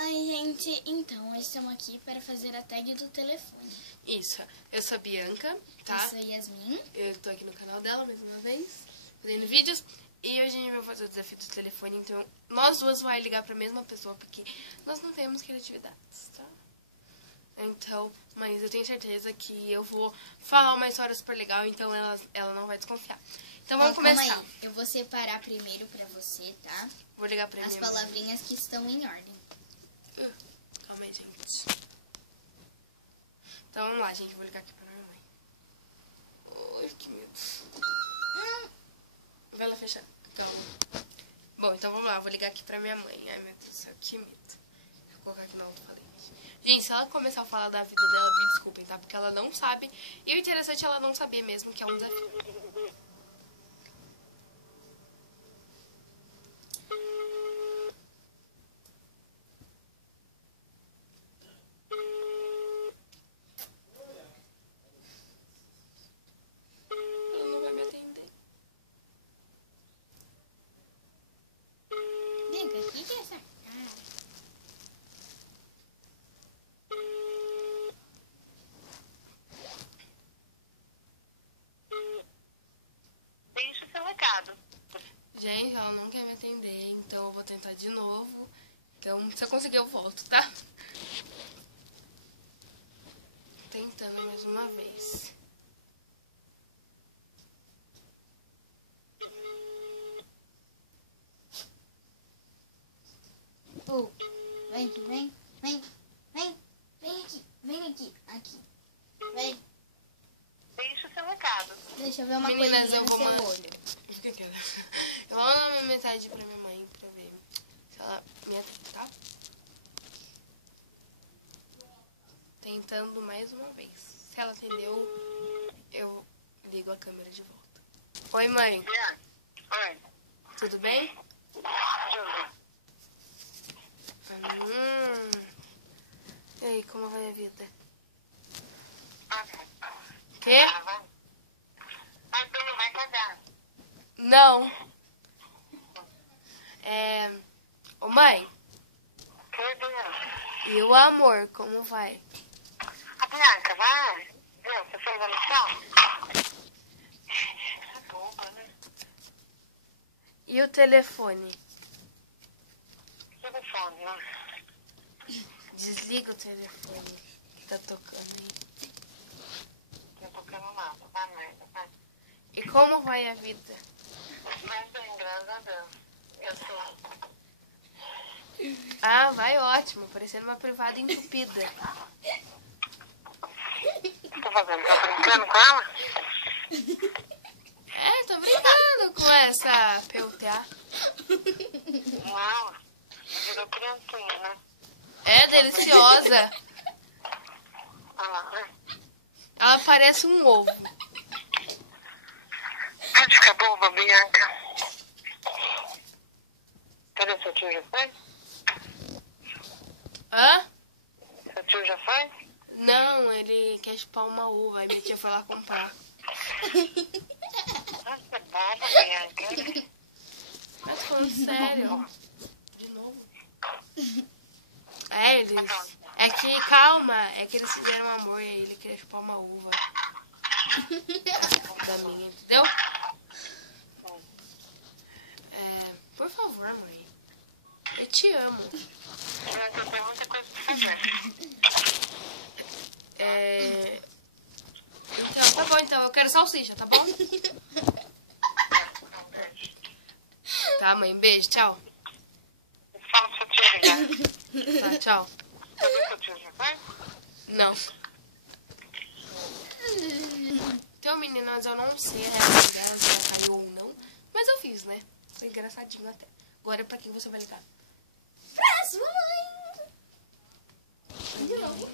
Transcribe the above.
Oi, gente. Então, estamos aqui para fazer a tag do telefone. Isso. Eu sou a Bianca, tá? Eu sou a Yasmin. Eu tô aqui no canal dela mais uma vez, fazendo vídeos. E hoje a gente vai fazer o desafio do telefone. Então, nós duas vamos ligar pra mesma pessoa, porque nós não temos criatividades, tá? Então, mas eu tenho certeza que eu vou falar uma história super legal, então ela não vai desconfiar. Então vamos começar. Calma aí. Eu vou separar primeiro pra você, tá? Vou ligar pra As minha palavrinhas que estão em ordem. Calma aí, gente. Então vamos lá, gente. Vou ligar aqui pra minha mãe. Ai, que medo. Vai lá fechar. Calma. Bom, então vamos lá. Vou ligar aqui pra minha mãe. Ai, meu Deus do céu, que medo. Vou colocar aqui no alto-falante. Gente, se ela começar a falar da vida dela, me desculpem, tá? Porque ela não sabe. E o interessante é ela não saber mesmo que é um desafio. Ela não vai me atender. Bianca, o que é essa? Deixe o seu recado. Gente, ela não quer me atender, então eu vou tentar de novo. Então, se eu conseguir, eu volto, tá? Tentando mais uma vez. Oh, vem aqui, vem. Vem aqui. Vem aqui. Aqui. Vem. Deixe o seu recado. Deixa eu ver uma Meninas, coisinha eu no vou seu mandar. olho. Eu vou mandar uma mensagem pra minha mãe pra ver se ela me atende, tá? Tentando mais uma vez. Se ela atendeu, eu ligo a câmera de volta. Oi, mãe. Oi. Tudo bem? Tudo. E aí, como vai a vida? Ok. Quê? Mas tu não vai casar. Não. Ô, mãe. Que E o amor, como vai? A Bianca, vai. Viu? Você fez a lição? É boba, né? E o telefone? Telefone, né? Desliga o telefone que tá tocando aí. Eu tô tocando nada. Vai, mãe. Vai. E como vai a vida? Vai bem, graças a Deus. Eu tô... Ah, vai ótimo, parecendo uma privada entupida. Tô fazendo? Tá brincando com ela? Tô brincando com essa PUTA. Não. Virou criancinha, né? É deliciosa. Olha lá, né? Ela parece um ovo. Pode ficar boba, Bianca. Cadê seu tio, já foi? Hã? Seu tio já foi? Não, ele quer chupar uma uva. Aí minha tia foi lá comprar. Nossa, é boba, Bianca. Mas falando sério. De novo? É, eles... É que, calma, é que eles fizeram amor e aí ele queria chupar uma uva. Da minha, entendeu? Por favor, mãe. Eu te amo. Bianca, eu tenho muita coisa pra fazer. Então, tá bom, então. Eu quero salsicha, tá bom? Um beijo. Tá, mãe. Beijo, tchau. Fala pro seu tio ligar. Tá, tchau. Cadê seu tio, já foi? Não. Então, meninas, eu não sei a reação dela, se ela caiu ou não. Mas eu fiz, né? Foi engraçadinho até. Agora, pra quem você vai ligar? Pra sua mãe. De novo.